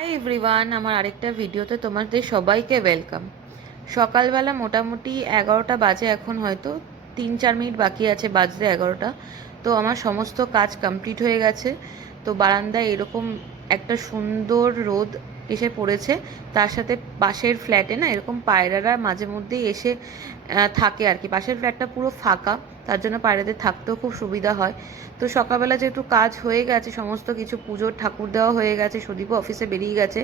Hi everyone, আমার আরেকটা ভিডিওতে তোমাদের সবাইকে ওয়েলকাম। সকালবেলা মোটামুটি 11টা বাজে, এখন হয়তো 3-4 মিনিট বাকি আছে বাজতে 11টা। তো আমার সমস্ত কাজ কমপ্লিট হয়ে গেছে। তো বারান্দায় এরকম একটা সুন্দর রোদ এসে পড়েছে। তার সাথে পাশের ফ্ল্যাটে না এরকম পায়রারা মাঝে মধ্যেই এসে থাকে আর কি। পাশের ফ্ল্যাটটা পুরো ফাঁকা, তার জন্য পায়রাদের থাকতেও খুব সুবিধা হয়। তো সকালবেলা যেহেতু কাজ হয়ে গেছে, সমস্ত কিছু পুজোর ঠাকুর দেওয়া হয়ে গেছে, সুদীপও অফিসে বেরিয়ে গেছে,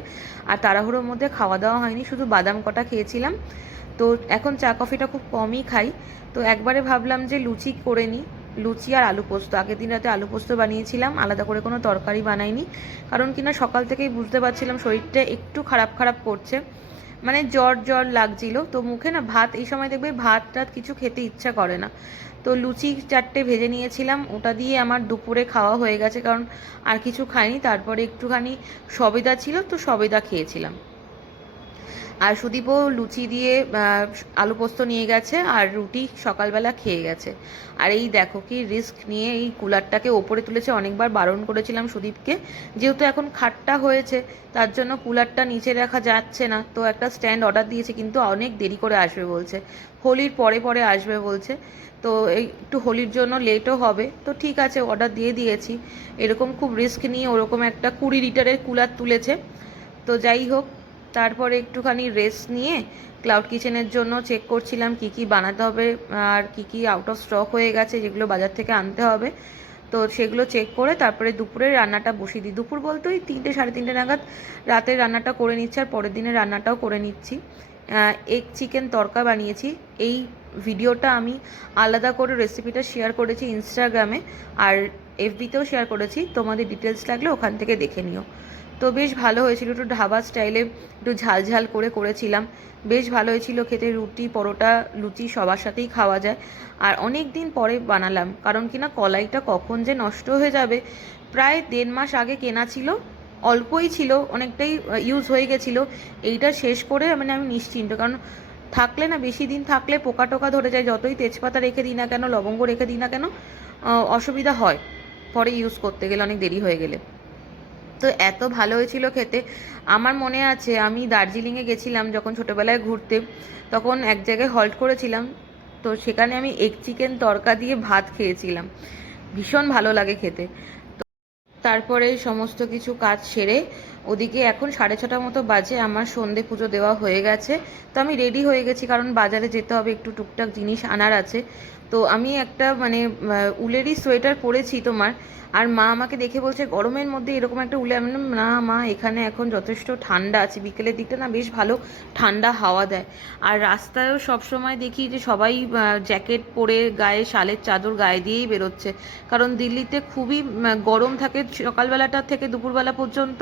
আর তাড়াহুড়োর মধ্যে খাওয়া দাওয়া হয়নি, শুধু বাদাম কটা খেয়েছিলাম। তো এখন চা কফিটা খুব কমই খাই। তো একবারে ভাবলাম যে লুচি করে নিই, লুচি আর আলু পোস্ত। আগের দিন রাতে আলু পোস্ত বানিয়েছিলাম, আলাদা করে কোনো তরকারি বানাইনি, কারণ কিনা সকাল থেকেই বুঝতে পারছিলাম শরীরটা একটু খারাপ খারাপ করছে, মানে জ্বর জ্বর লাগছিল। তো মুখে না ভাত, এই সময় দেখবে ভাত টাত কিছু খেতে ইচ্ছা করে না। তো লুচি 4টে ভেজে নিয়েছিলাম, ওটা দিয়ে আমার দুপুরে খাওয়া হয়ে গেছে, কারণ আর কিছু খাইনি। তারপরে একটুখানি সবেদা ছিল, তো সবেদা খেয়েছিলাম। আর সুদীপও লুচি দিয়ে আলু পোস্ত নিয়ে গেছে, আর রুটি সকালবেলা খেয়ে গেছে। আর এই দেখো কি রিস্ক নিয়ে এই কুলারটাকে ওপরে তুলেছে। অনেকবার বারণ করেছিলাম সুদীপকে, যেহেতু এখন খাটটা হয়েছে তার জন্য কুলারটা নিচে রাখা যাচ্ছে না। তো একটা স্ট্যান্ড অর্ডার দিয়েছে, কিন্তু অনেক দেরি করে আসবে বলছে, হোলির পরে পরে আসবে বলছে। তো এই একটু হোলির জন্য লেটও হবে। তো ঠিক আছে, অর্ডার দিয়ে দিয়েছি। এরকম খুব রিস্ক নিয়ে ওরকম একটা 20 লিটারের কুলার তুলেছে। তো যাই হোক, তারপরে একটুখানি রেস্ট নিয়ে ক্লাউড কিচেনের জন্য চেক করছিলাম কি কি বানাতে হবে, আর কি কি আউট অফ স্টক হয়ে গেছে, যেগুলো বাজার থেকে আনতে হবে। তো সেগুলো চেক করে তারপরে দুপুরের রান্নাটা বসিয়ে দিই। দুপুর বলতে ওই 3টে 3:30 নাগাদ রাতের রান্নাটা করে নিচ্ছি, আর পরের দিনের রান্নাটাও করে নিচ্ছি। এগ চিকেন তড়কা বানিয়েছি। এই ভিডিওটা আমি আলাদা করে রেসিপিটা শেয়ার করেছি ইনস্টাগ্রামে, আর এফবিতেও শেয়ার করেছি, তোমাদের ডিটেলস লাগলে ওখান থেকে দেখে নিও। তো বেশ ভালো হয়েছিল, একটু ধাবা স্টাইলে একটু ঝাল ঝাল করে করেছিলাম। বেশ ভালো হয়েছিল খেতে, রুটি পরোটা লুচি সবার সাথেই খাওয়া যায়। আর অনেক দিন পরে বানালাম, কারণ কিনা কলাইটা কখন যে নষ্ট হয়ে যাবে। প্রায় 1.5 মাস আগে কেনা ছিল, অল্পই ছিল, অনেকটাই ইউজ হয়ে গেছিলো। এইটা শেষ করে মানে আমি নিশ্চিন্ত, কারণ থাকলে না বেশি দিন থাকলে পোকা টোকা ধরে যায়। যতই তেজপাতা রেখে দিই না কেন, লবঙ্গ রেখে দিই না কেন, অসুবিধা হয় পরে ইউজ করতে গেলে, অনেক দেরি হয়ে গেলে। তো এত ভালো হয়েছিল খেতে। আমার মনে আছে আমি দার্জিলিংয়ে গেছিলাম যখন ছোটোবেলায় ঘুরতে, তখন এক জায়গায় হল্ট করেছিলাম। তো সেখানে আমি এগ চিকেন তড়কা দিয়ে ভাত খেয়েছিলাম, ভীষণ ভালো লাগে খেতে। তারপরে সমস্ত কিছু কাজ সেরে ওদিকে এখন 6:30 মতো বাজে, আমার সন্ধে পুজো দেওয়া হয়ে গেছে। তো আমি রেডি হয়ে গেছি, কারণ বাজারে যেতে হবে, একটু টুকটাক জিনিস আনার আছে। তো আমি একটা মানে উলেরই সোয়েটার পরেছি তোমার। আর মা আমাকে দেখে বলছে গরমের মধ্যে এরকম একটা উলে। আমি বললাম, না মা, এখানে এখন যথেষ্ট ঠান্ডা আছে, বিকেলের দিকটা না বেশ ভালো ঠান্ডা হাওয়া দেয়। আর রাস্তায়ও সবসময় দেখি যে সবাই জ্যাকেট পরে গায়ে শালের চাদর গায়ে দিয়েই বেরোচ্ছে, কারণ দিল্লিতে খুবই গরম থাকে সকালবেলাটা থেকে দুপুরবেলা পর্যন্ত।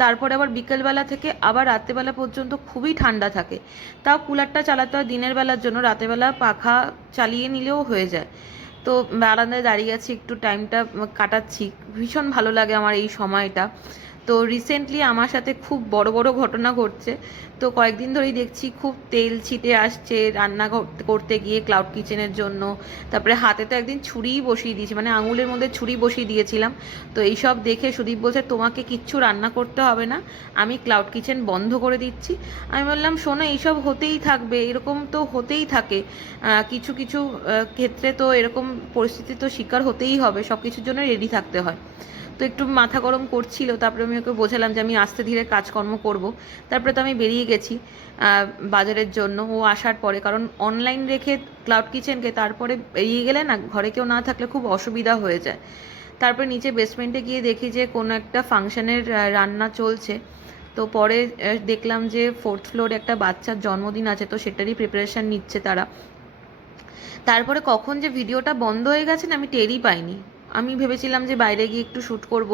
তারপরে আবার বিকেলবেলা থেকে আবার রাত্রেবেলা পর্যন্ত খুবই ঠান্ডা থাকে। তাও কুলারটা চালাতে হয় দিনের বেলার জন্য, রাতেরবেলা পাখা চালিয়ে নিলেও হয়ে যায়। তো বারান্দায় দাঁড়িয়ে আছি, একটু টাইমটা কাটাচ্ছি, ভীষণ ভালো লাগে আমার এই সময়টা। তো রিসেন্টলি আমার সাথে খুব বড় বড় ঘটনা ঘটছে। তো কয়েকদিন ধরেই দেখছি খুব তেল ছিটে আসছে রান্না করতে গিয়ে ক্লাউড কিচেনের জন্য। তারপরে হাতে তো একদিন ছুরিই বসিয়ে দিয়েছি, মানে আঙুলের মধ্যে ছুরি বসিয়ে দিয়েছিলাম। তো এইসব দেখে সুদীপ বলছে তোমাকে কিচ্ছু রান্না করতে হবে না, আমি ক্লাউড কিচেন বন্ধ করে দিচ্ছি। আমি বললাম শোনো, এইসব হতেই থাকবে, এরকম তো হতেই থাকে, কিছু কিছু ক্ষেত্রে তো এরকম পরিস্থিতি তো শিকার হতেই হবে, সব কিছুর জন্য রেডি থাকতে হয়। তো একটু মাথা গরম করছিল, তারপরে আমি ওকে বোঝালাম যে আমি আস্তে ধীরে কাজকর্ম করব। তারপরে তো আমি বেরিয়ে গেছি বাজারের জন্য, ও আসার পরে, কারণ অনলাইন রেখে ক্লাউড কিচেনকে তারপরে বেরিয়ে গেলে না, ঘরে কেউ না থাকলে খুব অসুবিধা হয়ে যায়। তারপরে নিচে বেসমেন্টে গিয়ে দেখি যে কোনো একটা ফাংশনের রান্না চলছে। তো পরে দেখলাম যে 4th ফ্লোরে একটা বাচ্চার জন্মদিন আছে, তো সেটারই প্রিপারেশান নিচ্ছে তারা। তারপরে কখন যে ভিডিওটা বন্ধ হয়ে গেছে না, আমি টেরই পাইনি। আমি ভেবেছিলাম যে বাইরে গিয়ে একটু শ্যুট করব,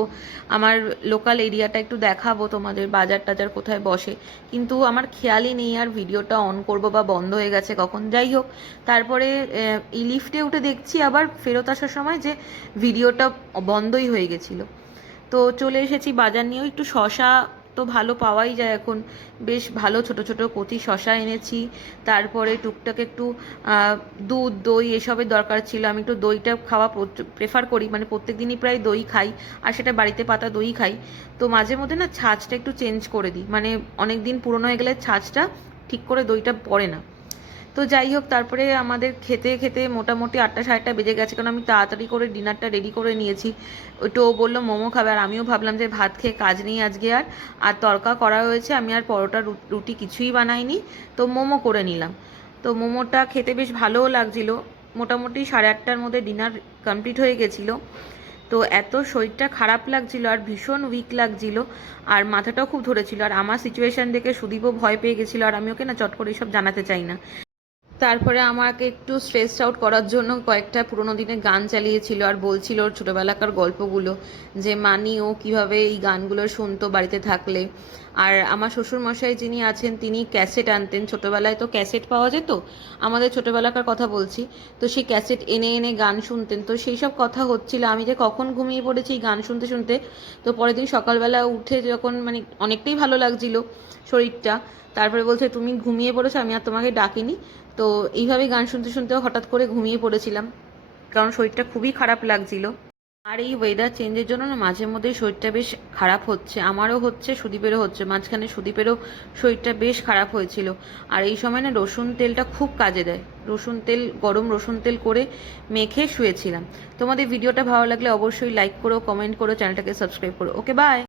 আমার লোকাল এরিয়াটা একটু দেখাবো তোমাদের, বাজার টাজার কোথায় বসে, কিন্তু আমার খেয়ালই নেই আর ভিডিওটা অন করব বা বন্ধ হয়ে গেছে কখন। যাই হোক, তারপরে এই লিফটে উঠে দেখছি আবার ফেরত আসার সময় যে ভিডিওটা বন্ধই হয়ে গেছিলো। তো চলে এসেছি বাজার নিয়েও, একটু শশা তো ভালো পাওয়াই যায় এখন, বেশ ভালো ছোট ছোট কচি শশা এনেছি। তারপরে টুকটাক একটু দুধ দই এসবের দরকার ছিল। আমি একটু দইটা খাওয়া প্রেফার করি, মানে প্রত্যেক দিনই প্রায় দই খাই, আর সেটা বাড়িতে পাতা দই খাই। তো মাঝে মধ্যে না ছাঁচটা একটু চেঞ্জ করে দিই, মানে অনেক দিন পুরনো হয়ে গেলে ছাঁচটা ঠিক করে দইটা পড়ে না। তো যাই হোক, তারপরে আমাদের খেতে খেতে মোটামুটি 8টা 8:30 বেজে গেছে, কারণ আমি তাড়াতাড়ি করে ডিনারটা রেডি করে নিয়েছি। ওইটা ও বললো মোমো খাবে, আর আমিও ভাবলাম যে ভাত খেয়ে কাজ নেই আজকে আর, আর তড়কা করা হয়েছে, আমি আর পরোটা রুটি কিছুই বানাইনি, তো মোমো করে নিলাম। তো মোমোটা খেতে বেশ ভালোও লাগছিলো। মোটামুটি 8:30টার মধ্যে ডিনার কমপ্লিট হয়ে গেছিলো। তো এত শরীরটা খারাপ লাগছিল আর ভীষণ উইক লাগছিল, আর মাথাটাও খুব ধরেছিল, আর আমার সিচুয়েশান দেখে সুদীপও ভয় পেয়ে গেছিলো, আর আমি ওকে না চট করে এসব জানাতে চাই না। তারপরে আমাকে একটু স্ট্রেস আউট করার জন্য কয়েকটা পুরোনো দিনের গান চালিয়েছিল, আর বলছিল ওর ছোটোবেলাকার গল্পগুলো, যে মানি ও কীভাবে এই গানগুলো শুনতো বাড়িতে থাকলে। আর আমার শ্বশুরমশাই যিনি আছেন তিনি ক্যাসেট আনতেন, ছোটোবেলায় তো ক্যাসেট পাওয়া যেত, আমাদের ছোটোবেলাকার কথা বলছি। তো সেই ক্যাসেট এনে এনে গান শুনতেন, তো সেই সব কথা হচ্ছিল, আমি যে কখন ঘুমিয়ে পড়েছি এই গান শুনতে শুনতে। তো পরের দিন সকালবেলা উঠে যখন মানে অনেকটাই ভালো লাগছিল শরীরটা, তারপরে বলছে তুমি ঘুমিয়ে পড়েছো, আমি আর তোমাকে ডাকিনি। তো এইভাবেই গান শুনতে শুনতেও হঠাৎ করে ঘুমিয়ে পড়েছিলাম, কারণ শরীরটা খুবই খারাপ লাগছিল। আর এই ওয়েদার চেঞ্জের জন্য না মাঝে মধ্যেই শরীরটা বেশ খারাপ হচ্ছে, আমারও হচ্ছে, সুদীপেরও হচ্ছে। মাঝখানে সুদীপেরও শরীরটা বেশ খারাপ হয়েছিল। আর এই সময় না রসুন তেলটা খুব কাজে দেয়, রসুন তেল, গরম রসুন তেল করে মেখে শুয়েছিলাম। তোমাদের ভিডিওটা ভালো লাগলে অবশ্যই লাইক করো, কমেন্ট করো, চ্যানেলটাকে সাবস্ক্রাইব করো। ওকে, বাই।